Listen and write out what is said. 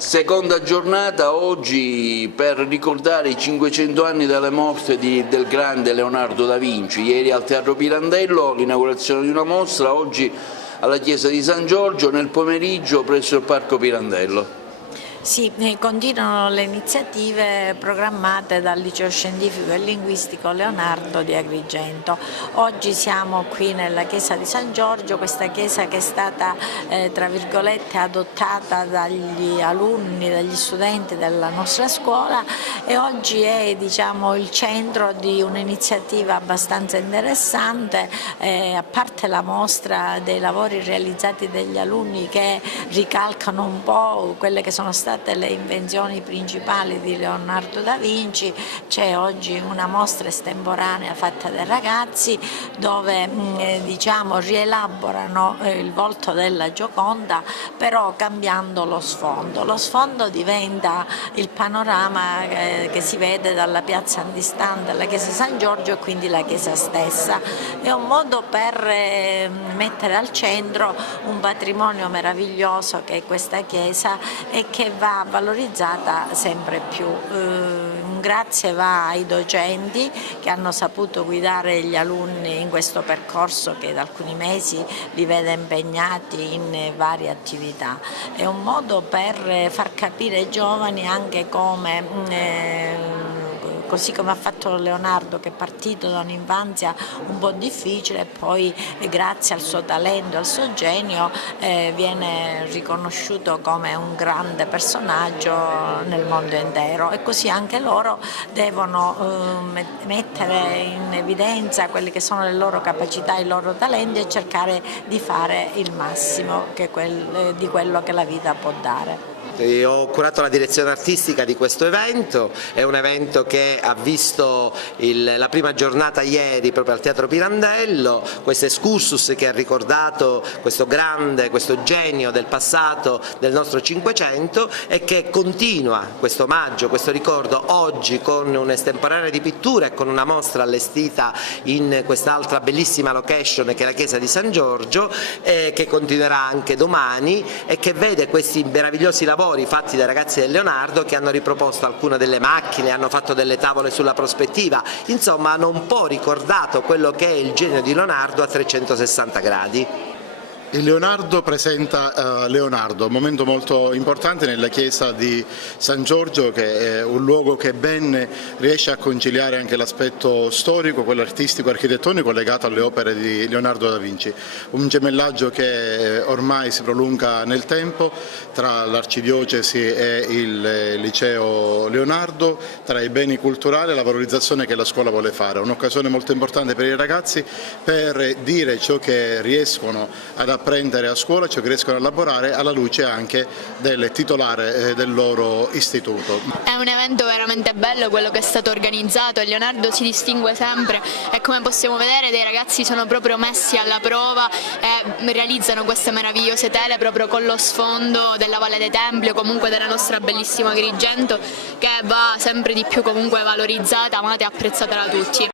Seconda giornata oggi per ricordare i 500 anni dalla morte del grande Leonardo da Vinci. Ieri al Teatro Pirandello l'inaugurazione di una mostra, oggi alla Chiesa di San Giorgio, nel pomeriggio presso il Parco Pirandello. Sì, continuano le iniziative programmate dal Liceo Scientifico e Linguistico Leonardo di Agrigento. Oggi siamo qui nella Chiesa di San Giorgio, questa chiesa che è stata tra virgolette adottata dagli alunni, dagli studenti della nostra scuola, e oggi è il centro di un'iniziativa abbastanza interessante, a parte la mostra dei lavori realizzati dagli alunni che ricalcano un po' quelle che sono state le invenzioni principali di Leonardo da Vinci. C'è oggi una mostra estemporanea fatta dai ragazzi dove rielaborano il volto della Gioconda, però cambiando lo sfondo. Lo sfondo diventa il panorama che si vede dalla piazza antistante alla Chiesa San Giorgio e quindi la chiesa stessa. È un modo per mettere al centro un patrimonio meraviglioso che è questa chiesa e che va valorizzata sempre più. Un grazie va ai docenti che hanno saputo guidare gli alunni in questo percorso che da alcuni mesi li vede impegnati in varie attività. È un modo per far capire ai giovani anche come così come ha fatto Leonardo, che è partito da un'infanzia un po' difficile e poi grazie al suo talento e al suo genio viene riconosciuto come un grande personaggio nel mondo intero, e così anche loro devono mettere in evidenza quelle che sono le loro capacità, i loro talenti e cercare di fare il massimo di quello che la vita può dare. Ho curato la direzione artistica di questo evento, è un evento che ha visto la prima giornata ieri proprio al Teatro Pirandello, questo excursus che ha ricordato questo genio del passato del nostro Cinquecento e che continua questo omaggio, questo ricordo oggi con un'estemporanea di pittura e con una mostra allestita in quest'altra bellissima location che è la Chiesa di San Giorgio, che continuerà anche domani e che vede questi meravigliosi lavori fatti dai ragazzi del Leonardo che hanno riproposto alcune delle macchine, hanno fatto delle tavole sulla prospettiva, insomma hanno un po' ricordato quello che è il genio di Leonardo a 360 gradi. Il Leonardo presenta Leonardo, un momento molto importante nella chiesa di San Giorgio, che è un luogo che ben riesce a conciliare anche l'aspetto storico, quello artistico, architettonico legato alle opere di Leonardo da Vinci. Un gemellaggio che ormai si prolunga nel tempo tra l'arcidiocesi e il liceo Leonardo, tra i beni culturali e la valorizzazione che la scuola vuole fare. Un'occasione molto importante per i ragazzi per dire ciò che riescono ad apprendere a scuola, ciò che riescono a elaborare alla luce anche del titolare del loro istituto. È un evento veramente bello quello che è stato organizzato, Leonardo si distingue sempre e come possiamo vedere dei ragazzi sono proprio messi alla prova e realizzano queste meravigliose tele proprio con lo sfondo della Valle dei Templi o comunque della nostra bellissima Agrigento, che va sempre di più comunque valorizzata, amata e apprezzata da tutti.